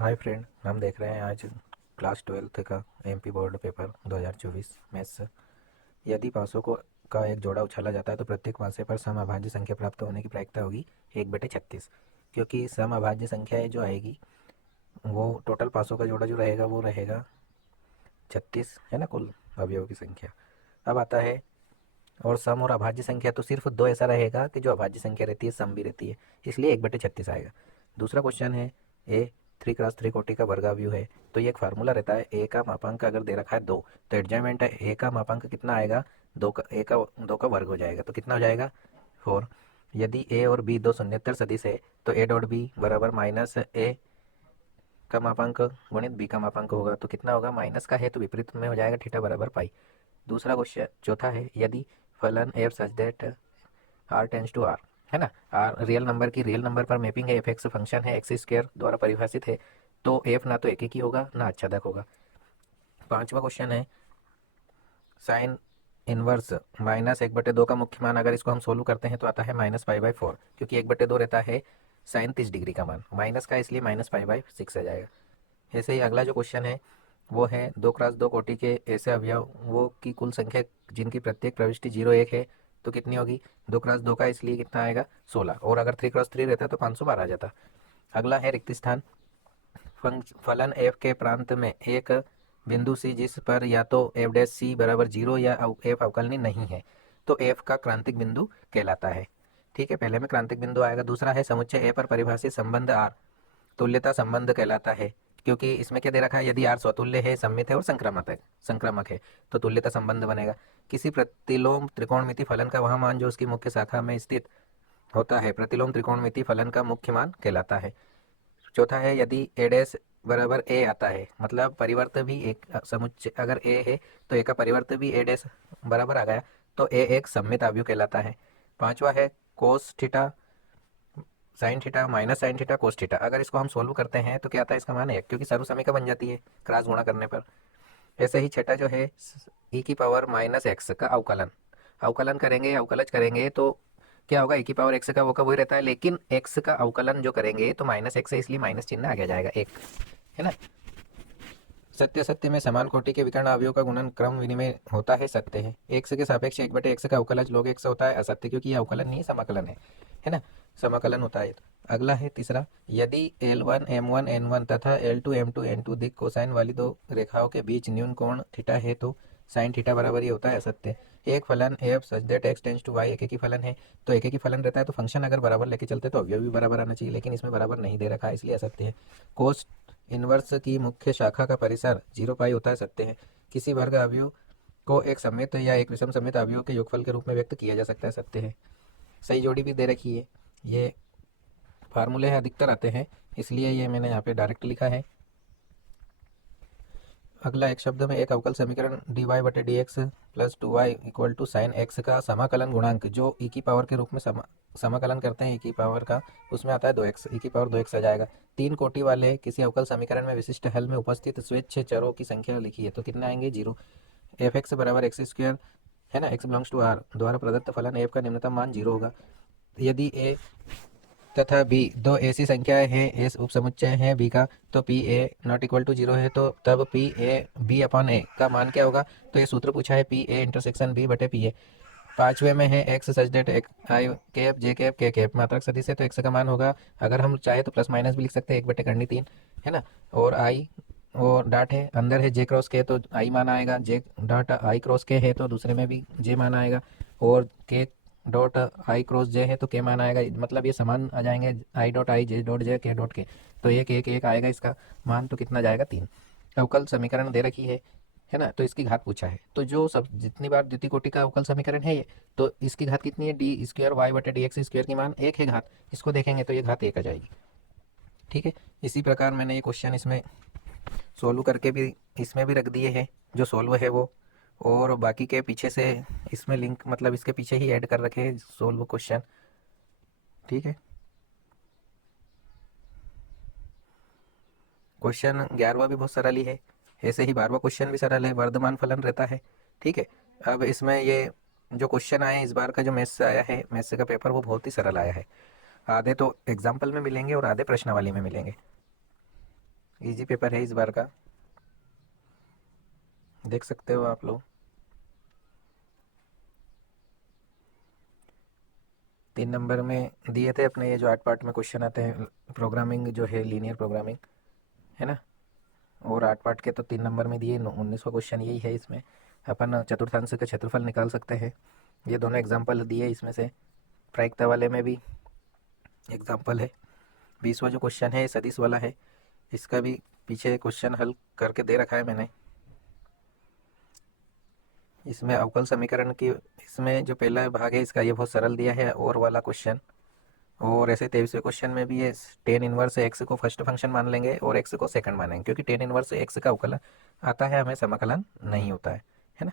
Hi friend, हम देख रहे हैं आज क्लास 12th का एमपी बोर्ड पेपर 2024 मैथ्स। यदि पाँचों को का एक जोड़ा उछाला जाता है तो प्रत्येक पाँचे पर सम अभाज्य संख्या प्राप्त होने की प्रायिकता होगी 1/36, क्योंकि सम अभाज्य संख्या जो आएगी वो टोटल पाँचों का जोड़ा जो रहेगा वो रहेगा 36, है ना, कुल अवयवों की संख्या। अब आता है और सम और अभाज्य संख्या, तो सिर्फ दो ऐसा रहेगा कि जो अभाज्य संख्या रहती है सम भी रहती है, इसलिए 1/36 आएगा। दूसरा क्वेश्चन है ए 3x3 कोटि का वर्गाव्यूह है, तो ये एक फार्मूला रहता है ए का मापांक अगर दे रखा है 2, तो एडजॉइंट है ए का मापांक कितना आएगा, दो का वर्ग हो जाएगा, तो कितना हो जाएगा 4। यदि ए और बी दो शून्येतर सदिश है तो ए डॉट बी बराबर माइनस ए का मापांक गुणित बी का मापांक होगा, तो कितना होगा, माइनस का है तो विपरीत में हो जाएगा थीटा बराबर पाई। दूसरा क्वेश्चन चौथा है, यदि फलन F such that R tends to R, है ना, आर रियल नंबर की रियल नंबर पर मैपिंग है, एफ एक्स फंक्शन है एक्स स्क्वायर द्वारा परिभाषित है, तो एफ ना तो एक ही होगा ना आच्छादक होगा। पांचवा क्वेश्चन है, साइन इनवर्स -1/2 का मुख्य मान, अगर इसको हम सोल्व करते हैं तो आता है -π/4, क्योंकि 1/2 रहता है साइन 30 डिग्री का मान, माइनस का इसलिए -π/6 आ जाएगा। ऐसे ही अगला जो क्वेश्चन है वो है 2x2 कोटि के ऐसे अवयवों की कुल संख्या जिनकी प्रत्येक प्रविष्टि 0 1 है, तो कितनी होगी, 2x2 का इसलिए कितना आएगा 16, और अगर 3x3 रहता तो 512 आ जाता। अगला है रिक्त स्थान। फलन एफ के प्रांत में एक बिंदु सी जिस पर या तो एफ डैश सी बराबर 0 या एफ अवकलनीय नहीं है, तो एफ का क्रांतिक बिंदु कहलाता है। ठीक है, पहले में क्रांतिक बिंदु आएगा। दूसरा है समुच्चय ए पर परिभाषित संबंध आर तुल्यता संबंध कहलाता है, क्योंकि इसमें क्या दे रखा है, यदि आर स्वतुल्य है, सममित है और संक्रामक है तो तुल्यता संबंध बनेगा। किसी प्रतिलोम त्रिकोणमिति फलन का वह मान जो उसकी मुख्य शाखा में स्थित होता है प्रतिलोम त्रिकोणमिति फलन का मुख्य मान कहलाता है। चौथा है, यदि ए डैश बराबर ए आता है, मतलब परिवर्त भी एक समुच्चय अगर ए है तो ए का परिवर्त भी ए डैश बराबर आ गया, तो ए एक सममित अवयव कहलाता है। पांचवा है cos theta sine theta minus sine theta cos theta, अगर इसको हम सोल्व करते हैं तो क्या आता है, इसका मान है, क्योंकि सर्वसमीका बन जाती है क्रॉस गुणा करने पर। ऐसे ही छठा जो है ई की पावर -x का अवकलन अवकलन करेंगे, अवकलज करेंगे तो क्या होगा, ई की पावर x का वो का वही रहता है, लेकिन x का अवकलन जो करेंगे तो -x है, इसलिए माइनस चिन्ह आगे जाएगा एक, है ना। सत्य सत्य में समान कोटि के विकर्ण अवयवों का गुणन क्रम विनिमय होता है, सत्य है। x के सापेक्ष 1/x का अवकलज log x होता है, असत्य, क्योंकि ये अवकलन नहीं है, समाकलन है ना, समाकलन होता है। अगला है तीसरा, यदि L1 M1 N1 तथा L2 M2 N2 दिक् कोसाइन वाली दो रेखाओं के बीच न्यून कोण थीटा है तो साइन थीटा बराबर ये होता है असत्य। एक फलन F such that X tends to Y, एक ही फलन है, तो एक ही फलन रहता है तो फंक्शन अगर बराबर लेके चलते तो अवयव भी बराबर आना चाहिए, लेकिन इसमें बराबर नहीं दे रखा है इसलिए असत्य है। कोस इनवर्स की मुख्य शाखा का परिसर 0 पाई होता है, सत्य है। किसी वर्ग अवयव को एक सममित या एक विषम सममित अवयव के योगफल के रूप में व्यक्त किया जा सकता है, सत्य है। सही जोड़ी भी दे रखी है, ये फार्मूले अधिकतर आते हैं इसलिए ये मैंने यहाँ पे डायरेक्ट लिखा है। अगला एक शब्द में एक अवकल समीकरण dy/dx plus 2y equal to sine X का समाकलन गुणांक जो ई की पावर के रूप में समाकलन करते हैं ई की पावर का, उसमें आता है 2x, ई की पावर 2x आ जाएगा। तीन कोटि वाले किसी अवकल समीकरण में विशिष्ट हल में उपस्थित स्वेच्छ चरों की संख्या लिखी है, तो कितने आएंगे, 0। एफ एक्स बराबर एक्स स्क्वायर, है ना, एक्स बिलोंग्स टू आर द्वारा प्रदत्त फलन एफ का निम्नतम मान 0 होगा। यदि ए तथा बी दो ऐसी संख्याएं हैं, एस उप समुच्चय है बी का, तो P A not equal to 0 है, तो तब P A B upon A का मान क्या होगा, तो ये सूत्र पूछा है पी ए इंटरसेक्शन बी बटे पी ए। पांचवे में है X such that I cap J cap K cap मात्रक सदिश है, तो एक्स का मान होगा, अगर हम चाहे तो प्लस माइनस भी लिख सकते हैं, 1/3, है ना। और आई और डाट है, अंदर है जे क्रॉस के तो आई मान आएगा, जे डाट आई क्रॉस के है तो दूसरे में भी जे मान आएगा, और के डॉट आई क्रॉस जे है तो के मान आएगा, मतलब ये समान आ जाएंगे, I dot I J dot J के डॉट के, तो एक आएगा इसका मान, तो कितना जाएगा 3। अवकल समीकरण दे रखी है ना, तो इसकी घात पूछा है, तो जो सब जितनी बार द्वितीय कोटि का अवकल समीकरण है ये, तो इसकी घात कितनी है, डी स्क्वायर वाई बटे डी एक्स स्क्वायर की मान 1 है घात, इसको देखेंगे तो ये घात 1 आ जाएगी। ठीक है, इसी प्रकार मैंने ये क्वेश्चन इसमें सोल्व करके भी इसमें भी रख दिए हैं, जो सोल्व है वो, और बाकी के पीछे से इसमें लिंक मतलब इसके पीछे ही ऐड कर रखे हैं सोल्व क्वेश्चन। ठीक है, क्वेश्चन 11वां भी बहुत सरल ही है, ऐसे ही 12वां क्वेश्चन भी सरल है, वर्धमान फलन रहता है। ठीक है, अब इसमें ये जो क्वेश्चन आए इस बार का जो मैथ्स आया है, मैथ्स का पेपर, वो बहुत ही सरल आया है। आधे तो एग्जाम्पल में मिलेंगे और आधे प्रश्नावली में मिलेंगे। इजी पेपर है इस बार का, देख सकते हो आप लोग। 3 नंबर में दिए थे अपने ये जो 8 पार्ट में क्वेश्चन आते हैं, प्रोग्रामिंग जो है लीनियर प्रोग्रामिंग, है ना। और 8 पार्ट के तो 3 नंबर में दिए, 19वां क्वेश्चन यही है इसमें। अपन चतुर्थांश का क्षेत्रफल निकाल सकते हैं। ये दोनों एग्जाम्पल दिए इसमें से। प्रायिकता वाले में भी एग्जाम्पल है। 20वां जो क्वेश्चन है सदिश वाला है, इसका भी पीछे क्वेश्चन हल करके दे रखा है मैंने। इसमें अवकल समीकरण की, इसमें जो पहला भाग है इसका ये बहुत सरल दिया है, और वाला क्वेश्चन। और ऐसे 23वें क्वेश्चन में भी ये टेन इनवर्स एक्स को फर्स्ट फंक्शन मान लेंगे और एक्स को सेकंड मानेंगे, क्योंकि टेन इनवर्स एक्स का अवकलन आता है, हमें समाकलन नहीं होता है ना।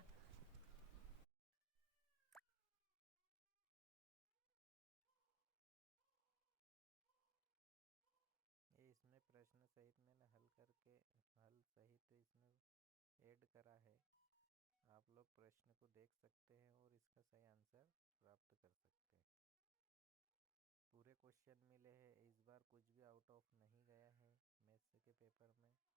ये इसमें प्रश्न सहित में हल करके हल सहित इसमें ऐड करा है। आप लोग प्रश्न को देख सकते हैं और इसका सही आंसर प्राप्त कर सकते हैं। पूरे क्वेश्चन मिले हैं, इस बार कुछ भी आउट ऑफ नहीं गया है मैथ्स के पेपर में।